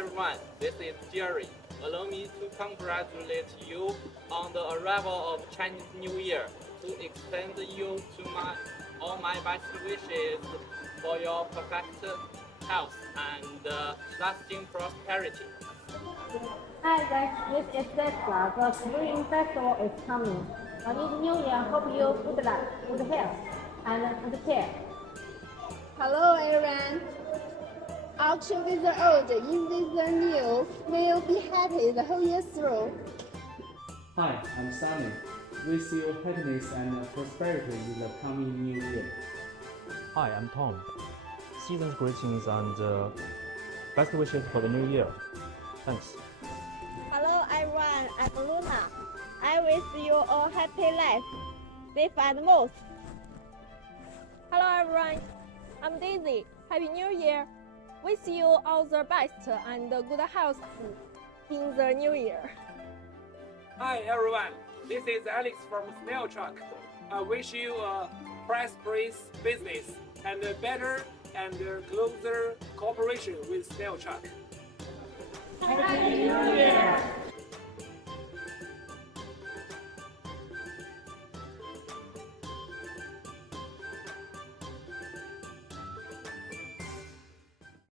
everyone, this is Jerry. Allow me to congratulate you on the arrival of Chinese New Year, to extend you to all my best wishes for your perfect health and lasting prosperity. Hi guys, this is Tesla. The Spring Festival is coming. In New Year, hope you good luck, good health, and care. Hello everyone. Out with the old, in with the new. May you be happy the whole year through. Hi, I'm Sunny. Wish you happiness and prosperity in the coming new year. Hi, I'm Tom. Season's greetings and best wishes for the new year. Thanks. Hello everyone, I'm Luna. I wish you all happy life, safe and most. Hello everyone, I'm Daisy. Happy New Year. Wish you all the best and good health in the new year. Hi everyone, this is Alex from Snail. I wish you a prosperous business and a better and closer cooperation with Snail. Happy New Year!